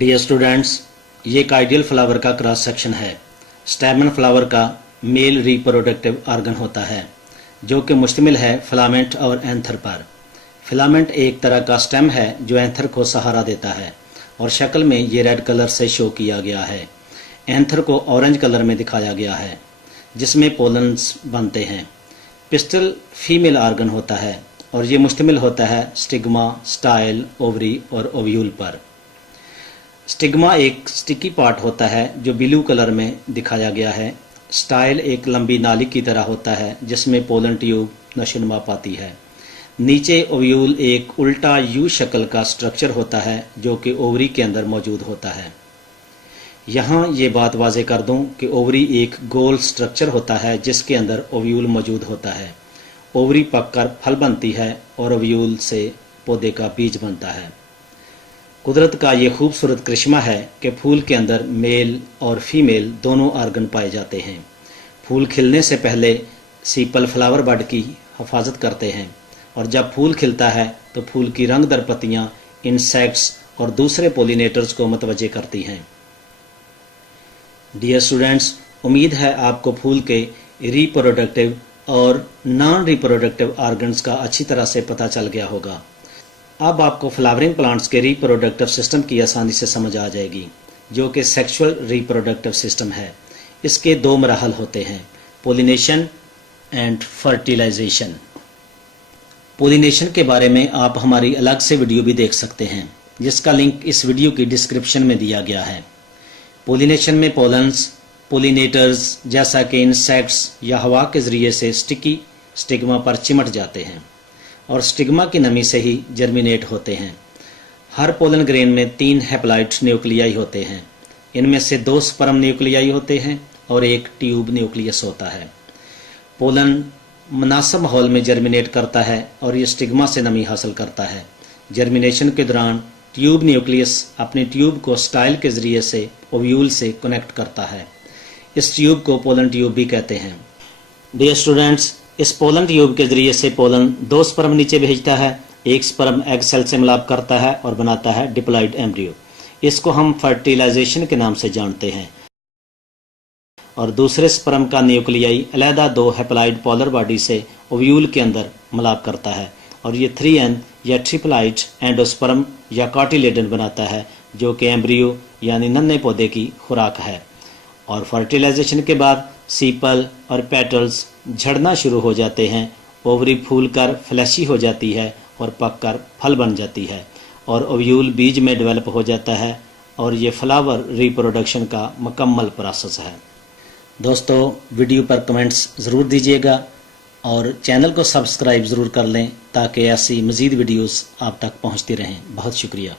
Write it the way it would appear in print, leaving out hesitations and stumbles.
Dear students, ये एक ideal flower का क्रॉस सेक्शन है। स्टैमेन फ्लावर का मेल रिप्रोडक्टिव ऑर्गन होता है जो कि मुश्तमिल है फिलामेंट और एंथर पर। फिलामेंट एक तरह का स्टेम है जो एंथर को सहारा देता है और शक्ल में ये रेड कलर से शो किया गया है। एंथर को ऑरेंज कलर में दिखाया गया है जिसमें पोलन्स बनते हैं। पिस्टल फीमेल ऑर्गन होता है और ये मुश्तमिल होता है स्टिग्मा, स्टाइल, ओवरी और ओव्यूल पर। स्टिग्मा एक स्टिकी पार्ट होता है जो ब्लू कलर में दिखाया गया है। स्टाइल एक लंबी नाली की तरह होता है जिसमें पोलन ट्यूब नशोनुमा पाती है। नीचे ओव्यूल एक उल्टा यू शक्ल का स्ट्रक्चर होता है जो कि ओवरी के अंदर मौजूद होता है। यहाँ ये बात वाज़ेह कर दूं कि ओवरी एक गोल स्ट्रक्चर होता है जिसके अंदर ओव्यूल मौजूद होता है। ओवरी पककर फल बनती है और ओव्यूल से पौधे का बीज बनता है। कुदरत का ये खूबसूरत करिश्मा है कि फूल के अंदर मेल और फीमेल दोनों ऑर्गन पाए जाते हैं। फूल खिलने से पहले सीपल फ्लावर बड की हिफाजत करते हैं और जब फूल खिलता है तो फूल की रंगदार पत्तियां इंसेक्ट्स और दूसरे पोलिनेटर्स को मतवज्जे करती हैं। डियर स्टूडेंट्स, उम्मीद है आपको फूल के रिप्रोडक्टिव और नॉन रिप्रोडक्टिव ऑर्गन्स का अच्छी तरह से पता चल गया होगा। अब आपको फ्लावरिंग प्लांट्स के रिप्रोडक्टिव सिस्टम की आसानी से समझ आ जाएगी जो कि सेक्सुअल रिप्रोडक्टिव सिस्टम है। इसके दो मराहल होते हैं, पोलिनेशन एंड फर्टिलाइजेशन। पोलिनेशन के बारे में आप हमारी अलग से वीडियो भी देख सकते हैं जिसका लिंक इस वीडियो की डिस्क्रिप्शन में दिया गया है। पोलिनेशन में पोलन्स पोलिनेटर्स जैसा कि इंसेक्ट्स या हवा के ज़रिए से स्टिकी स्टिग्मा पर चिमट जाते हैं और स्टिग्मा की नमी से ही जर्मिनेट होते हैं। हर पोलन ग्रेन में 3 हैप्लॉइड न्यूक्लियाई होते हैं। इनमें से 2 स्पर्म न्यूक्लियाई होते हैं और 1 ट्यूब न्यूक्लियस होता है। पोलन मुनासिब माहौल में जर्मिनेट करता है और ये स्टिग्मा से नमी हासिल करता है। जर्मिनेशन के दौरान ट्यूब न्यूक्लियस अपनी ट्यूब को स्टाइल के ज़रिए से ओव्यूल से कनेक्ट करता है। इस ट्यूब को पोलन ट्यूब भी कहते हैं। डियर स्टूडेंट्स, इस पोलन ट्यूब के जरिए से पोलन 2 स्पर्म नीचे भेजता है। एक स्पर्म एग सेल से मिलाप करता है और बनाता है डिप्लॉइड एम्ब्रियो। इसको हम फर्टिलाइजेशन के नाम से जानते हैं। और दूसरे स्पर्म का न्यूक्लियाई अलहदा 2 हैप्लॉइड पोलर बॉडी से ओव्यूल के अंदर मिलाप करता है और ये 3N या ट्रिप्लॉइड एंडोस्पर्म या कार्टिलेडन बनाता है जो कि एम्ब्रियो यानी नन्हे पौधे की खुराक है। और फर्टिलाइजेशन के बाद सीपल और पेटल्स झड़ना शुरू हो जाते हैं। ओवरी फूलकर फ्लैशी हो जाती है और पककर फल बन जाती है और ओव्यूल बीज में डेवलप हो जाता है और ये फ्लावर रिप्रोडक्शन का मुकम्मल प्रोसेस है। दोस्तों, वीडियो पर कमेंट्स ज़रूर दीजिएगा और चैनल को सब्सक्राइब ज़रूर कर लें ताकि ऐसी मज़ीद वीडियोस आप तक पहुंचती रहें। बहुत शुक्रिया।